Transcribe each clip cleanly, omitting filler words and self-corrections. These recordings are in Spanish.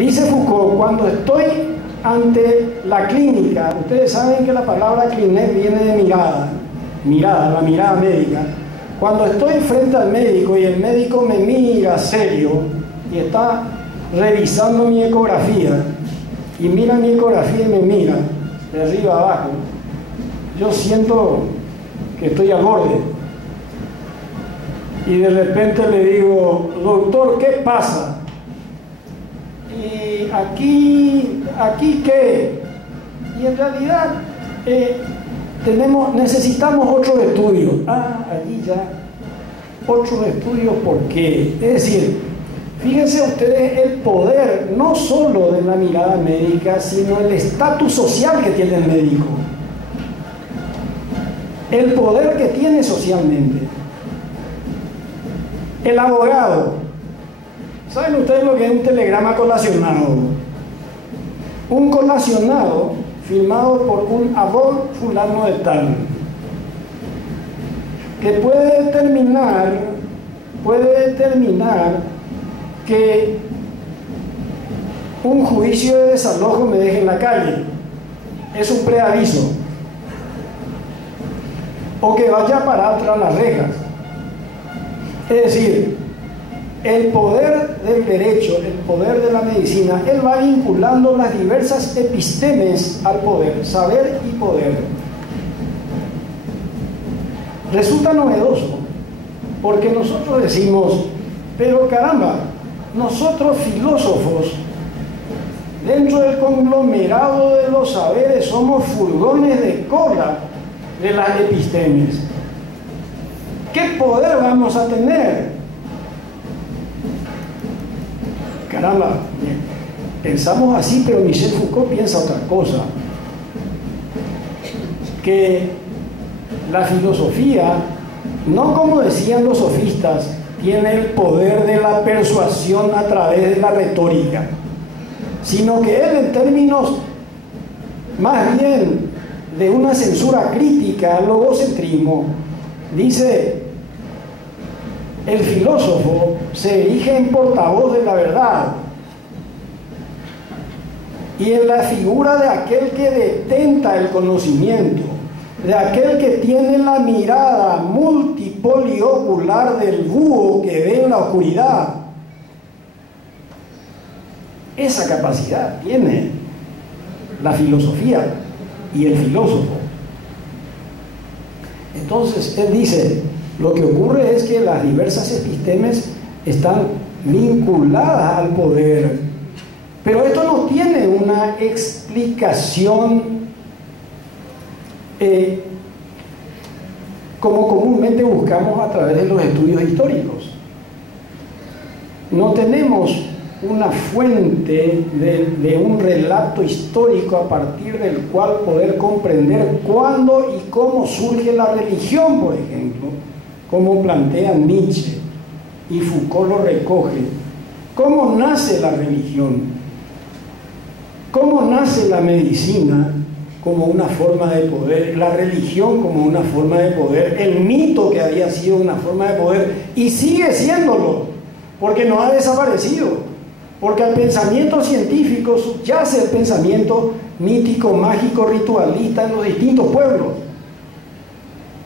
Dice Foucault, cuando estoy ante la clínica, ustedes saben que la palabra clínica viene de mirada, la mirada médica. Cuando estoy frente al médico y el médico me mira serio y está revisando mi ecografía, y mira mi ecografía y me mira de arriba a abajo, yo siento que estoy al borde. Y de repente le digo, doctor, ¿qué pasa? Y aquí ¿qué? Y en realidad necesitamos otro estudio. Allí ya, otros estudios, ¿por qué? Es decir, fíjense ustedes el poder no solo de la mirada médica, sino el estatus social que tiene el médico. El poder que tiene socialmente. El abogado. ¿Saben ustedes lo que es un telegrama colacionado? Un colacionado firmado por un abogado fulano de tal, que puede determinar que un juicio de desalojo me deje en la calle. Es un preaviso. O que vaya a parar tras las rejas. Es decir, el poder del derecho, el poder de la medicina, él va vinculando las diversas epistemes al poder, saber y poder. Resulta novedoso, porque nosotros decimos, pero caramba, nosotros filósofos, dentro del conglomerado de los saberes, somos furgones de cola de las epistemes. ¿Qué poder vamos a tener? Caramba, pensamos así, pero Michel Foucault piensa otra cosa. Que la filosofía, no como decían los sofistas, tiene el poder de la persuasión a través de la retórica, sino que él, en términos más bien de una censura crítica al logocentrismo, dice: el filósofo se erige en portavoz de la verdad y en la figura de aquel que detenta el conocimiento, de aquel que tiene la mirada multipoliocular del búho que ve en la oscuridad. Esa capacidad tiene la filosofía y el filósofo. Entonces él dice, lo que ocurre es que las diversas epistemes están vinculadas al poder, pero esto no tiene una explicación como comúnmente buscamos a través de los estudios históricos. No tenemos una fuente de un relato histórico a partir del cual poder comprender cuándo y cómo surge la religión, por ejemplo, como plantea Nietzsche, y Foucault lo recoge. ¿Cómo nace la religión? ¿Cómo nace la medicina como una forma de poder? La religión como una forma de poder, el mito que había sido una forma de poder, y sigue siéndolo, porque no ha desaparecido, porque al pensamiento científico subyace el pensamiento mítico, mágico, ritualista en los distintos pueblos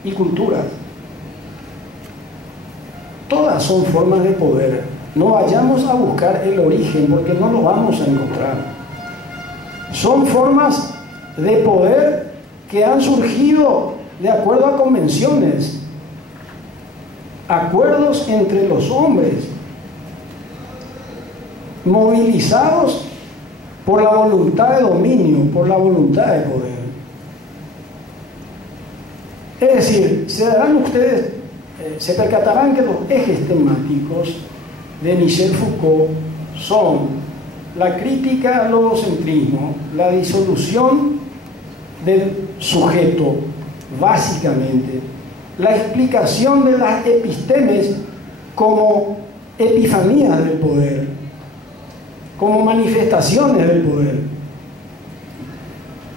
y culturas. Todas son formas de poder. No vayamos a buscar el origen, porque no lo vamos a encontrar. Son formas de poder que han surgido de acuerdo a convenciones, acuerdos entre los hombres, movilizados por la voluntad de dominio, por la voluntad de poder. Es decir, se percatarán que los ejes temáticos de Michel Foucault son la crítica al logocentrismo, la disolución del sujeto, básicamente, la explicación de las epistemes como epifanías del poder, como manifestaciones del poder.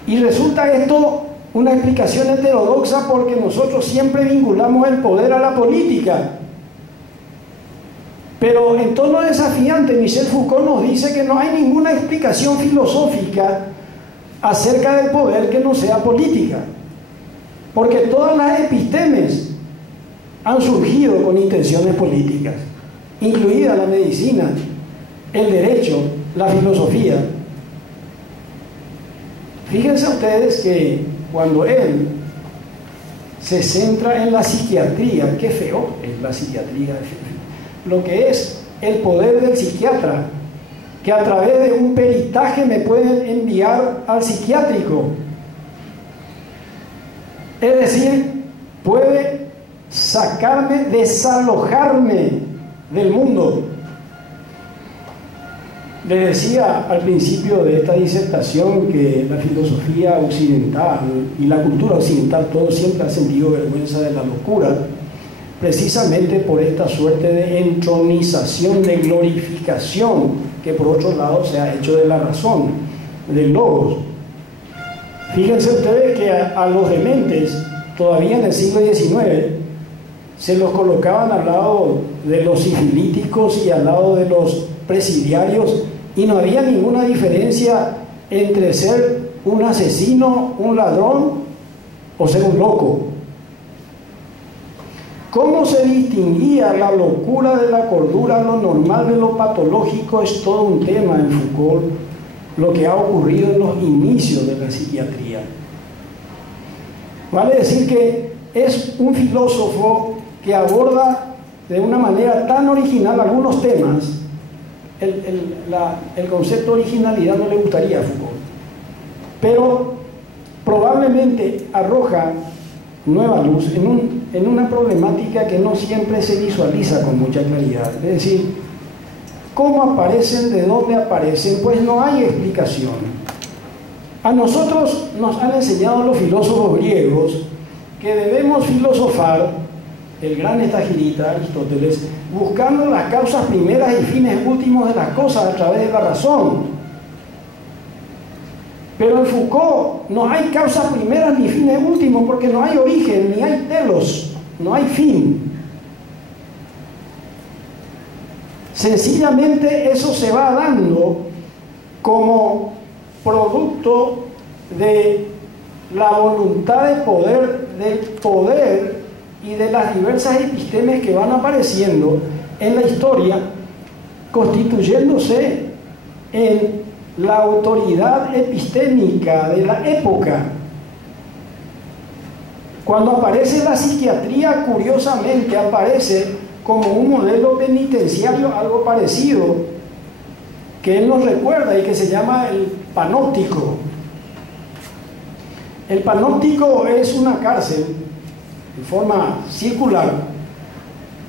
Y resulta esto una explicación heterodoxa, porque nosotros siempre vinculamos el poder a la política. Pero en tono desafiante, Michel Foucault nos dice que no hay ninguna explicación filosófica acerca del poder que no sea política, porque todas las epistemes han surgido con intenciones políticas, incluida la medicina, el derecho, la filosofía. Fíjense ustedes que cuando él se centra en la psiquiatría, qué feo es la psiquiatría, lo que es el poder del psiquiatra, que a través de un peritaje me pueden enviar al psiquiátrico. Es decir, puede sacarme, desalojarme del mundo. Les decía al principio de esta disertación que la filosofía occidental y la cultura occidental, todo siempre ha sentido vergüenza de la locura, precisamente por esta suerte de entronización, de glorificación, que por otro lado se ha hecho de la razón, del logos. Fíjense ustedes que a los dementes, todavía en el siglo XIX, se los colocaban al lado de los sifilíticos y al lado de los presidiarios, y no había ninguna diferencia entre ser un asesino, un ladrón o ser un loco. ¿Cómo se distinguía la locura de la cordura, lo normal de lo patológico? Es todo un tema en Foucault, lo que ha ocurrido en los inicios de la psiquiatría. Vale decir que es un filósofo que aborda de una manera tan original algunos temas. El concepto de originalidad no le gustaría a Foucault, pero probablemente arroja nueva luz en una problemática que no siempre se visualiza con mucha claridad. Es decir, ¿cómo aparecen? ¿De dónde aparecen? Pues no hay explicación. A nosotros nos han enseñado los filósofos griegos que debemos filosofar, el gran estagirita Aristóteles, buscando las causas primeras y fines últimos de las cosas a través de la razón. Pero en Foucault no hay causas primeras ni fines últimos, porque no hay origen, ni hay telos, no hay fin. Sencillamente eso se va dando como producto de la voluntad de poder, del poder y de las diversas epistemes que van apareciendo en la historia, constituyéndose en la autoridad epistémica de la época. Cuando aparece la psiquiatría, curiosamente aparece como un modelo penitenciario, algo parecido, que él nos recuerda y que se llama el panóptico. El panóptico es una cárcel en forma circular,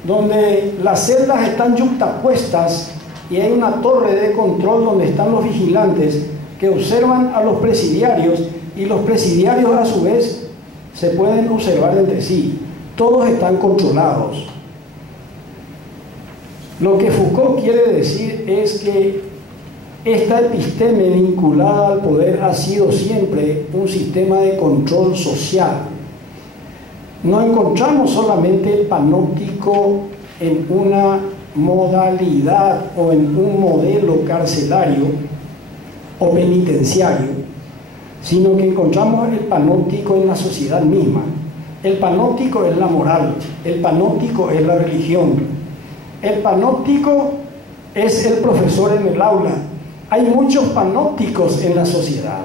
donde las celdas están yuxtapuestas y hay una torre de control donde están los vigilantes que observan a los presidiarios, y los presidiarios a su vez se pueden observar entre sí. Todos están controlados. Lo que Foucault quiere decir es que esta episteme vinculada al poder ha sido siempre un sistema de control social. No encontramos solamente el panóptico en una modalidad o en un modelo carcelario o penitenciario, sino que encontramos el panóptico en la sociedad misma. El panóptico es la moral, el panóptico es la religión, el panóptico es el profesor en el aula. Hay muchos panópticos en la sociedad,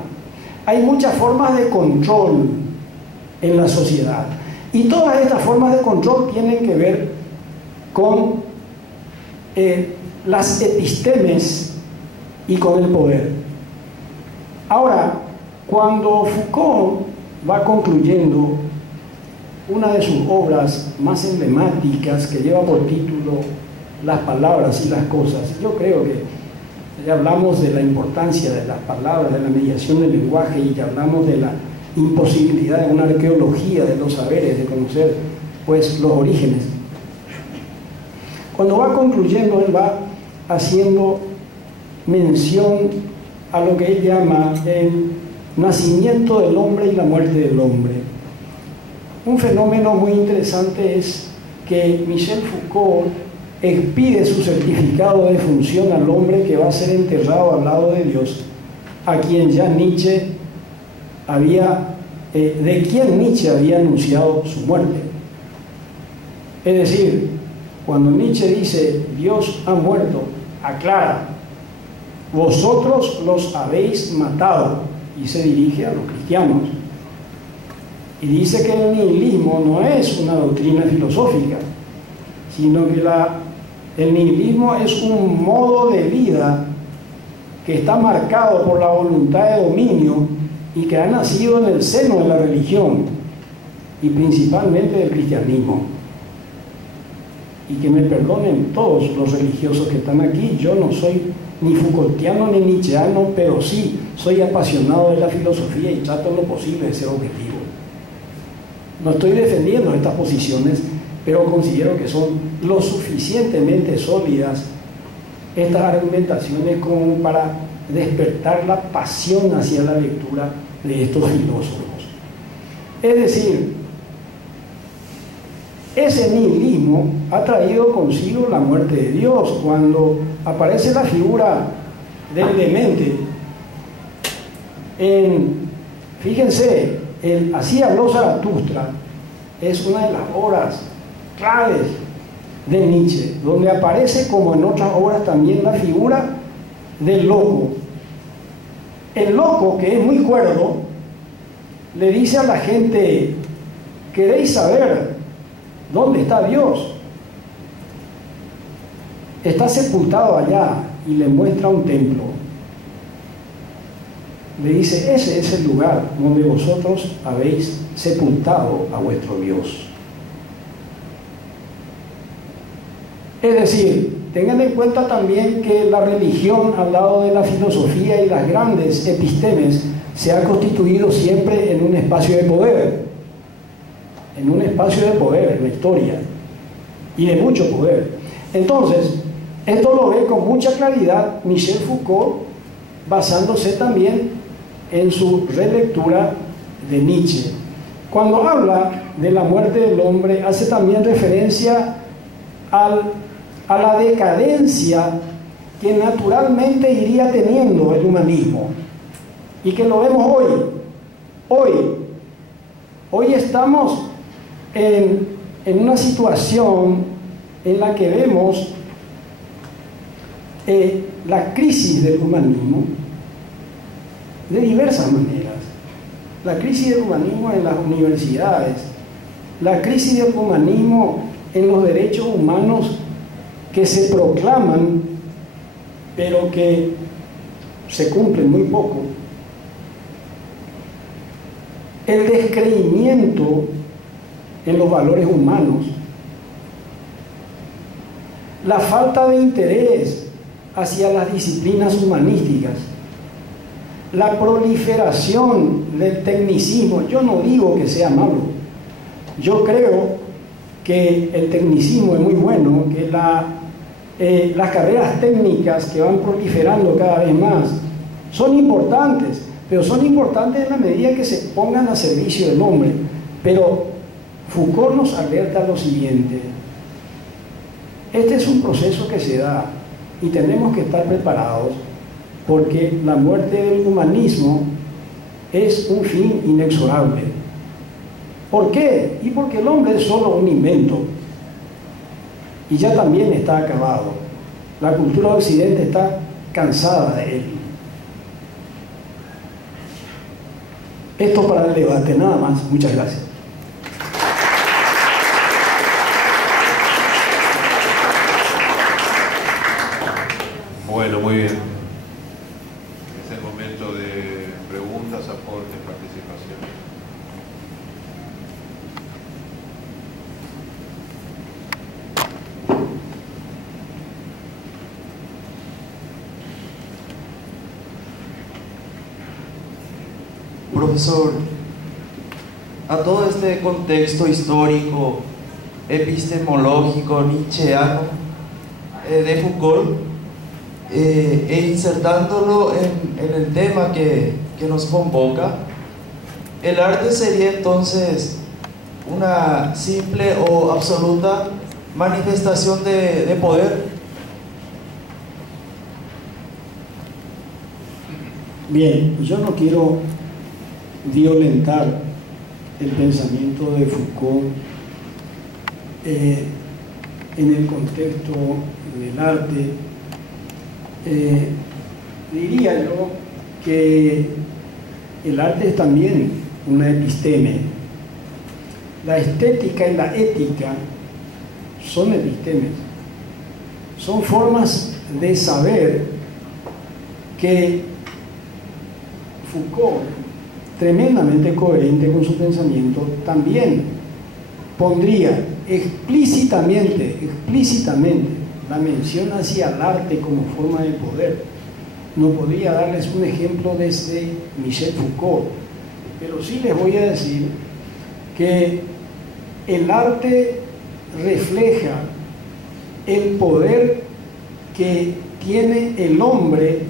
hay muchas formas de control en la sociedad, y todas estas formas de control tienen que ver con las epistemes y con el poder. Ahora, cuando Foucault va concluyendo una de sus obras más emblemáticas, que lleva por título Las palabras y las cosas, yo creo que ya hablamos de la importancia de las palabras, de la mediación del lenguaje, y ya hablamos de la imposibilidad de una arqueología de los saberes, de conocer pues los orígenes. Cuando va concluyendo, él va haciendo mención a lo que él llama el nacimiento del hombre y la muerte del hombre. Un fenómeno muy interesante es que Michel Foucault expide su certificado de función al hombre que va a ser enterrado al lado de Dios, a quien ya Nietzsche de quien Nietzsche había anunciado su muerte. Es decir, cuando Nietzsche dice Dios ha muerto, aclara, vosotros los habéis matado, y se dirige a los cristianos. Y dice que el nihilismo no es una doctrina filosófica, sino que el nihilismo es un modo de vida que está marcado por la voluntad de dominio y que ha nacido en el seno de la religión y principalmente del cristianismo. Y que me perdonen todos los religiosos que están aquí, yo no soy ni Foucaultiano ni nietzscheano, pero sí soy apasionado de la filosofía y trato en lo posible de ser objetivo. No estoy defendiendo estas posiciones, pero considero que son lo suficientemente sólidas estas argumentaciones como para despertar la pasión hacia la lectura de estos filósofos. Es decir, ese nihilismo ha traído consigo la muerte de Dios. Cuando aparece la figura del demente, fíjense, Así habló Zaratustra es una de las obras claves de Nietzsche, donde aparece, como en otras obras también, la figura del loco. El loco, que es muy cuerdo, le dice a la gente: ¿queréis saber dónde está Dios? Está sepultado allá, y le muestra un templo. Le dice: ese es el lugar donde vosotros habéis sepultado a vuestro Dios. Es decir, tengan en cuenta también que la religión, al lado de la filosofía y las grandes epistemes, se ha constituido siempre en un espacio de poder, en la historia, y de mucho poder. Entonces, esto lo ve con mucha claridad Michel Foucault, basándose también en su relectura de Nietzsche. Cuando habla de la muerte del hombre, hace también referencia a la decadencia que naturalmente iría teniendo el humanismo, y que lo vemos hoy estamos en una situación en la que vemos la crisis del humanismo de diversas maneras. La crisis del humanismo en las universidades, la crisis del humanismo en los derechos humanos que se proclaman, pero que se cumplen muy poco. El descreimiento en los valores humanos, la falta de interés hacia las disciplinas humanísticas, la proliferación del tecnicismo. Yo no digo que sea malo, yo creo que el tecnicismo es muy bueno, que las carreras técnicas que van proliferando cada vez más son importantes, pero son importantes en la medida que se pongan a servicio del hombre. Pero Foucault nos alerta lo siguiente: este es un proceso que se da y tenemos que estar preparados, porque la muerte del humanismo es un fin inexorable. ¿Por qué? Y porque el hombre es solo un invento y ya también está acabado. La cultura de Occidente está cansada de él. Esto para el debate, nada más. Muchas gracias. Bueno, muy bien. Es el momento de preguntas, aportes, participación. Profesor, a todo este contexto histórico, epistemológico, nietzscheano de Foucault, e insertándolo en el tema que nos convoca, el arte sería entonces una simple o absoluta manifestación de poder. Bien, yo no quiero violentar el pensamiento de Foucault en el contexto del arte. Diría yo que el arte es también una episteme. La estética y la ética son epistemes, son formas de saber que Foucault, tremendamente coherente con su pensamiento, también pondría explícitamente la mención hacia el arte como forma de poder. No podría darles un ejemplo desde Michel Foucault, pero sí les voy a decir que el arte refleja el poder que tiene el hombre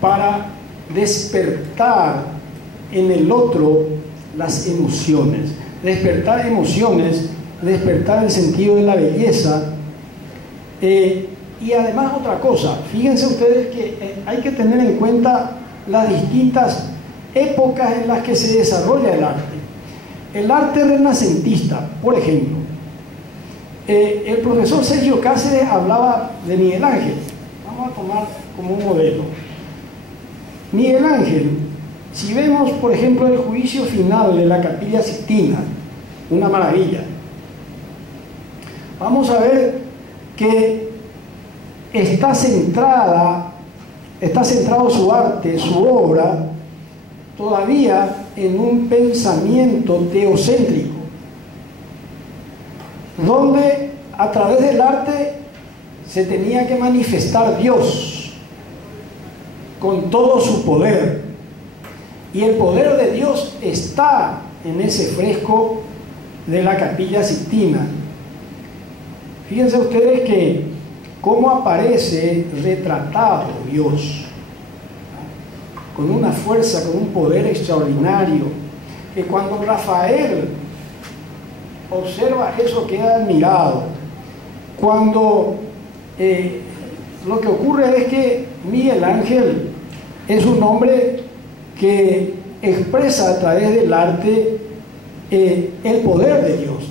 para despertar en el otro las emociones. Despertar emociones, despertar el sentido de la belleza. Y además otra cosa, fíjense ustedes que hay que tener en cuenta las distintas épocas en las que se desarrolla el arte. El arte renacentista, por ejemplo, el profesor Sergio Cáceres hablaba de Miguel Ángel. Vamos a tomar como un modelo. Miguel Ángel, si vemos por ejemplo el juicio final de la Capilla Sixtina, una maravilla, vamos a ver que está centrado su arte, su obra, todavía en un pensamiento teocéntrico, donde a través del arte se tenía que manifestar Dios con todo su poder, y el poder de Dios está en ese fresco de la Capilla Sixtina. Fíjense ustedes que cómo aparece retratado Dios, con una fuerza, con un poder extraordinario, que cuando Rafael observa eso queda admirado. Cuando lo que ocurre es que Miguel Ángel es un hombre que expresa a través del arte el poder de Dios.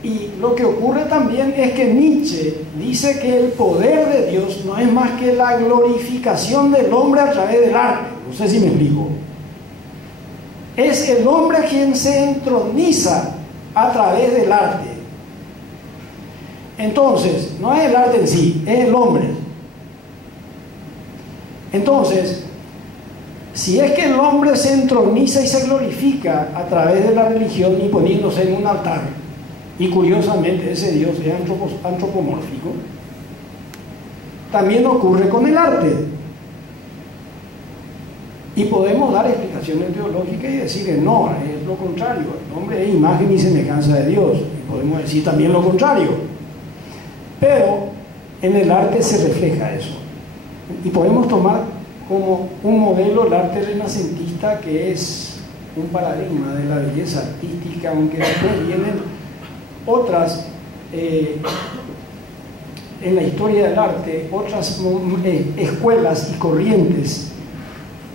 Y lo que ocurre también es que Nietzsche dice que el poder de Dios no es más que la glorificación del hombre a través del arte. No sé si me explico. Es el hombre quien se entroniza a través del arte. Entonces, no es el arte en sí, es el hombre. Entonces, si es que el hombre se entroniza y se glorifica a través de la religión y poniéndose en un altar, y curiosamente ese Dios es antropomórfico, también ocurre con el arte. Y podemos dar explicaciones teológicas y decir que no, es lo contrario, el hombre es imagen y semejanza de Dios. Y podemos decir también lo contrario. Pero en el arte se refleja eso. Y podemos tomar como un modelo el arte renacentista, que es un paradigma de la belleza artística, aunque después vienen otras, en la historia del arte, otras escuelas y corrientes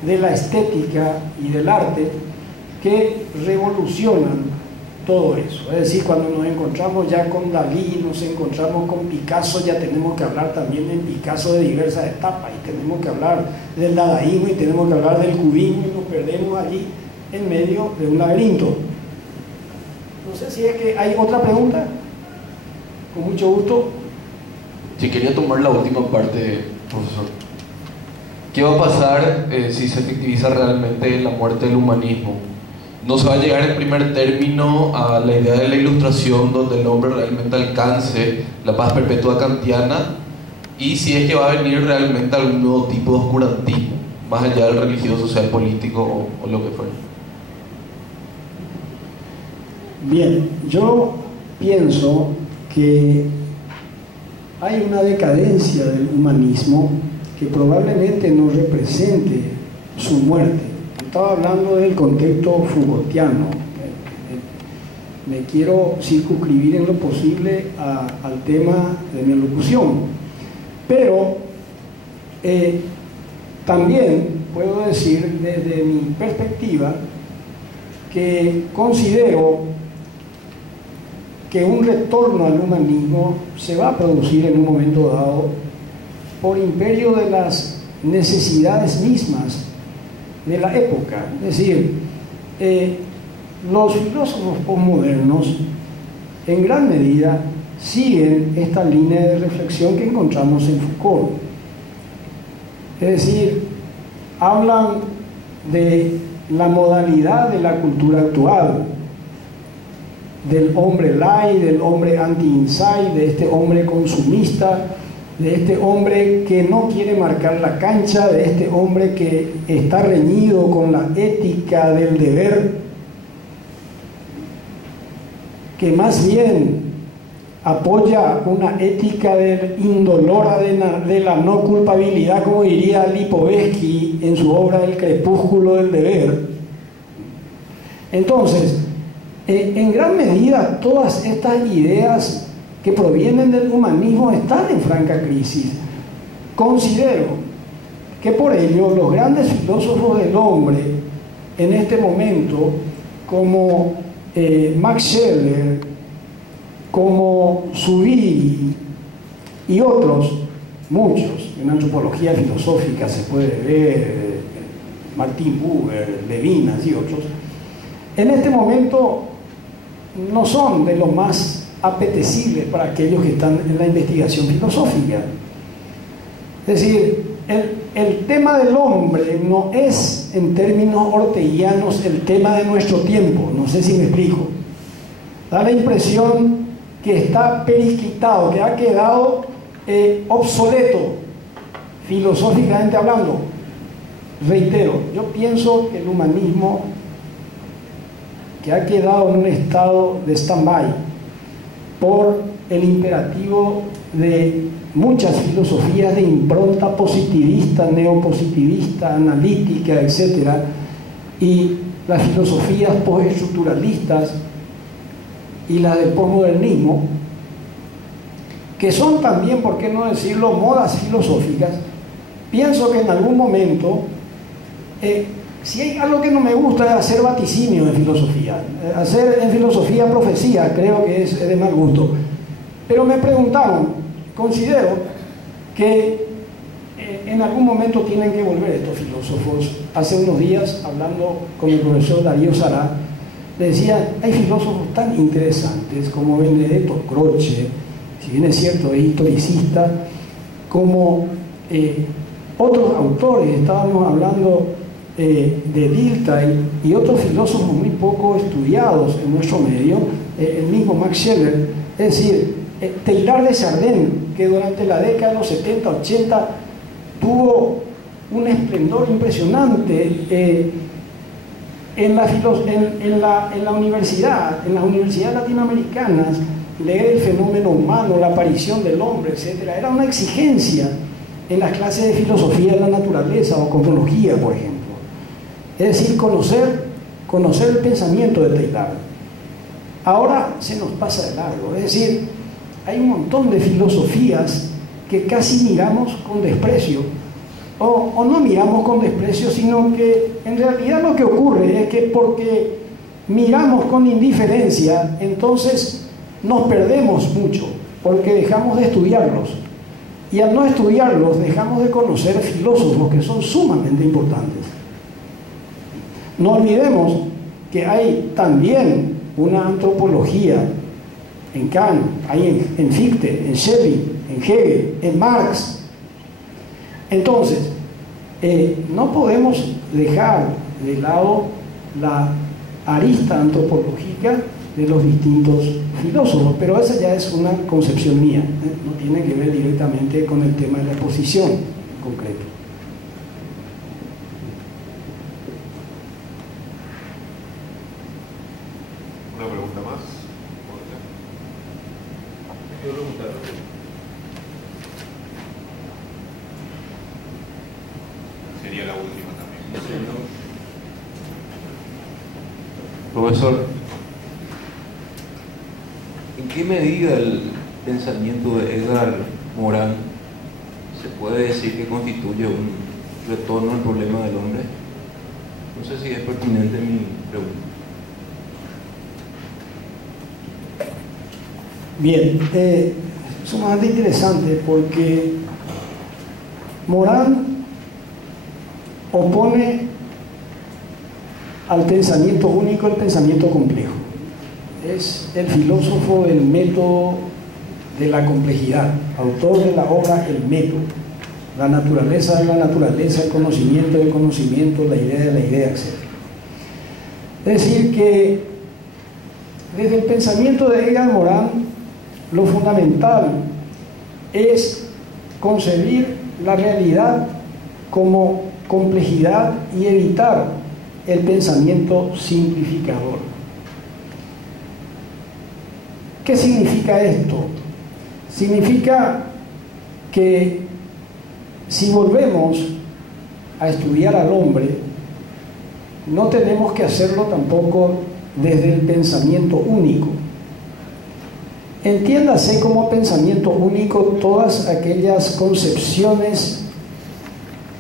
de la estética y del arte que revolucionan todo eso. Es decir, cuando nos encontramos ya con Dalí, nos encontramos con Picasso, ya tenemos que hablar también en Picasso de diversas etapas, y tenemos que hablar del dadaísmo y tenemos que hablar del cubismo, y nos perdemos allí en medio de un laberinto. No sé si es que hay otra pregunta. Con mucho gusto. Sí, quería tomar la última parte, profesor. ¿Qué va a pasar si se efectiviza realmente la muerte del humanismo? ¿No se va a llegar en primer término a la idea de la ilustración, donde el hombre realmente alcance la paz perpetua kantiana? Y si es que va a venir realmente algún nuevo tipo de oscurantismo, más allá del religioso, social, político o lo que fuera. Bien, yo pienso que hay una decadencia del humanismo que probablemente no represente su muerte. Estaba hablando del contexto Foucaultiano. me quiero circunscribir en lo posible al tema de mi locución. Pero también puedo decir desde mi perspectiva que considero que un retorno al humanismo se va a producir en un momento dado por imperio de las necesidades mismas de la época. Es decir, los filósofos posmodernos en gran medida siguen esta línea de reflexión que encontramos en Foucault. Es decir, hablan de la modalidad de la cultura actual, del hombre light, del hombre anti-insight, de este hombre consumista, de este hombre que no quiere marcar la cancha, de este hombre que está reñido con la ética del deber, que más bien apoya una ética del indolora de la no culpabilidad, como diría Lipovetsky en su obra El crepúsculo del deber. Entonces, en gran medida todas estas ideas que provienen del humanismo están en franca crisis. Considero que por ello los grandes filósofos del hombre en este momento, como Max Scheler, como Zubiri y otros, muchos, en antropología filosófica se puede ver, Martin Buber, Levinas y otros, en este momento no son de los más apetecibles para aquellos que están en la investigación filosófica. Es decir, el tema del hombre no es, en términos orteguianos, el tema de nuestro tiempo. No sé si me explico. Da la impresión que está periquitado, que ha quedado obsoleto, filosóficamente hablando. Reitero, yo pienso que el humanismo, que ha quedado en un estado de stand-by por el imperativo de muchas filosofías de impronta positivista, neopositivista, analítica, etc., y las filosofías postestructuralistas y las del posmodernismo, que son también, por qué no decirlo, modas filosóficas. Pienso que en algún momento, si hay algo que no me gusta es hacer vaticinio en filosofía, hacer en filosofía profecía, creo que es de mal gusto. Pero me preguntaron, considero que en algún momento tienen que volver estos filósofos. Hace unos días, hablando con el profesor Darío Sará, le decía, hay filósofos tan interesantes como Benedetto Croce, si bien es cierto, es historicista, como otros autores, estábamos hablando de Dilthey y otros filósofos muy poco estudiados en nuestro medio, el mismo Max Scheler, es decir, Teilhard de Chardin, que durante la década de los 70, 80 tuvo un esplendor impresionante en la universidad, en las universidades latinoamericanas, leer el fenómeno humano, la aparición del hombre, etc. Era una exigencia en las clases de filosofía de la naturaleza o cosmología, por ejemplo. Es decir, conocer el pensamiento de Teilhard. Ahora se nos pasa de largo, es decir, hay un montón de filosofías que casi miramos con desprecio, o no miramos con desprecio, sino que en realidad lo que ocurre es que porque miramos con indiferencia, entonces nos perdemos mucho, porque dejamos de estudiarlos. Y al no estudiarlos, dejamos de conocer filósofos que son sumamente importantes. No olvidemos que hay también una antropología en Kant, hay en Fichte, en Schelling, en Hegel, en Marx. Entonces, no podemos dejar de lado la arista antropológica de los distintos filósofos, pero esa ya es una concepción mía, no tiene que ver directamente con el tema de la exposición en concreto. ¿Una pregunta más? Quiero preguntar. Sería la última también. Profesor, qué medida el pensamiento de Edgar Morin se puede decir que constituye un retorno al problema del hombre? No sé si es pertinente mi pregunta. Bien, sumamente interesante porque Morin opone al pensamiento único el pensamiento complejo. Es el filósofo del método de la complejidad, autor de la obra El método, la naturaleza de la naturaleza, el conocimiento del conocimiento, la idea de la idea, etc. Es decir que desde el pensamiento de Edgar Morin lo fundamental es concebir la realidad como complejidad y evitar el pensamiento simplificador. ¿Qué significa esto? Significa que si volvemos a estudiar al hombre, no tenemos que hacerlo tampoco desde el pensamiento único. Entiéndase como pensamiento único todas aquellas concepciones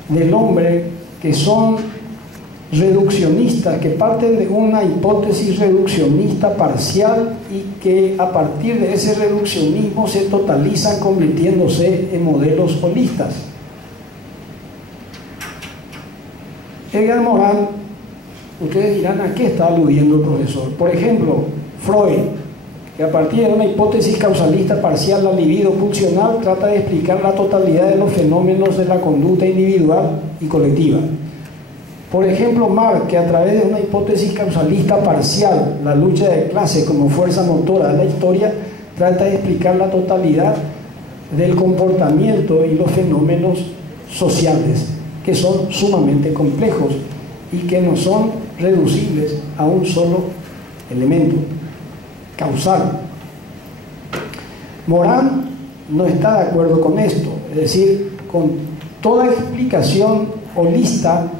del hombre que son reduccionistas, que parten de una hipótesis reduccionista parcial y que a partir de ese reduccionismo se totalizan convirtiéndose en modelos holistas. Edgar Morin, ustedes dirán a qué está aludiendo el profesor. Por ejemplo, Freud, que a partir de una hipótesis causalista parcial, la libido pulsional, trata de explicar la totalidad de los fenómenos de la conducta individual y colectiva. Por ejemplo, Marx, que a través de una hipótesis causalista parcial, la lucha de clase como fuerza motora de la historia, trata de explicar la totalidad del comportamiento y los fenómenos sociales, que son sumamente complejos y que no son reducibles a un solo elemento causal. Morin no está de acuerdo con esto, es decir, con toda explicación holista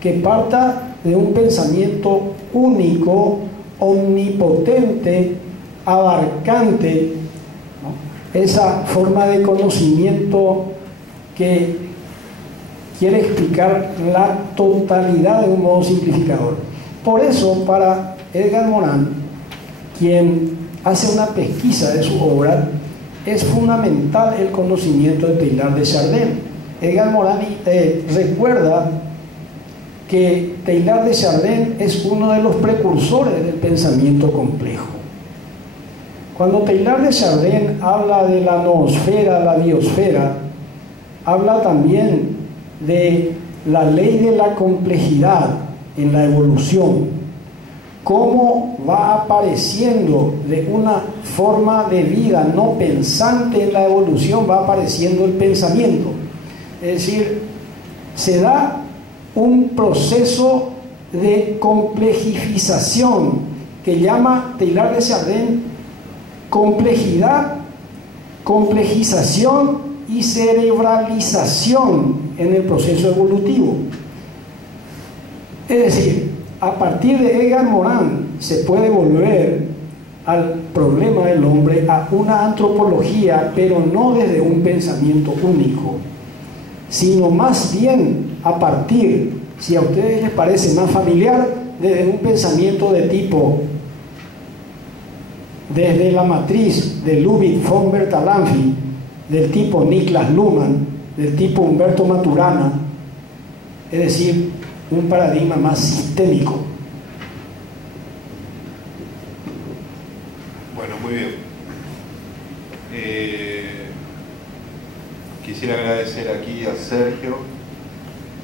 que parta de un pensamiento único, omnipotente, abarcante, ¿no? Esa forma de conocimiento que quiere explicar la totalidad de un modo simplificador. Por eso, para Edgar Morin, quien hace una pesquisa de su obra, es fundamental el conocimiento de Teilhard de Chardin. Edgar Morin recuerda que Teilhard de Chardin es uno de los precursores del pensamiento complejo. Cuando Teilhard de Chardin habla de la noosfera, la biosfera, habla también de la ley de la complejidad en la evolución, cómo va apareciendo de una forma de vida no pensante en la evolución, va apareciendo el pensamiento. Es decir, se da un proceso de complejización que llama Teilhard de Chardin complejidad, complejización y cerebralización en el proceso evolutivo. Es decir, a partir de Edgar Morin se puede volver al problema del hombre a una antropología, pero no desde un pensamiento único, sino más bien a partir, si a ustedes les parece más familiar, desde un pensamiento de tipo, desde la matriz de Ludwig von Bertalanffy, del tipo Niklas Luhmann, del tipo Humberto Maturana, es decir, un paradigma más sistémico. Bueno, muy bien. Quisiera agradecer aquí a Sergio,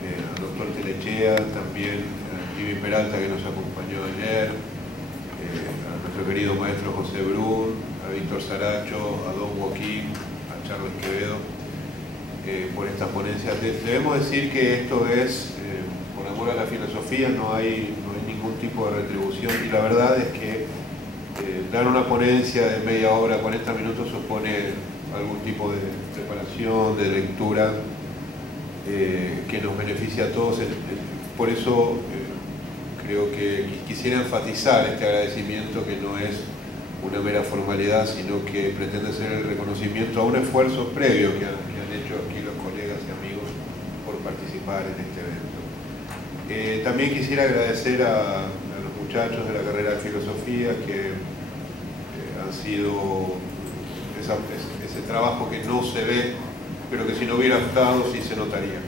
al doctor Telechea, también a Jimmy Peralta, que nos acompañó ayer, a nuestro querido maestro José Brun, a Víctor Saracho, a Don Joaquín, a Charles Quevedo, por esta ponencia. Debemos decir que esto es por amor a la filosofía, no hay ningún tipo de retribución, y la verdad es que dar una ponencia de media hora, 40 minutos, supone algún tipo de preparación, de lectura que nos beneficia a todos. Por eso creo que quisiera enfatizar este agradecimiento, que no es una mera formalidad, sino que pretende ser el reconocimiento a un esfuerzo previo que han hecho aquí los colegas y amigos por participar en este evento. También quisiera agradecer a los muchachos de la carrera de filosofía que han sido ese trabajo que no se ve, pero que si no hubiera estado sí se notaría.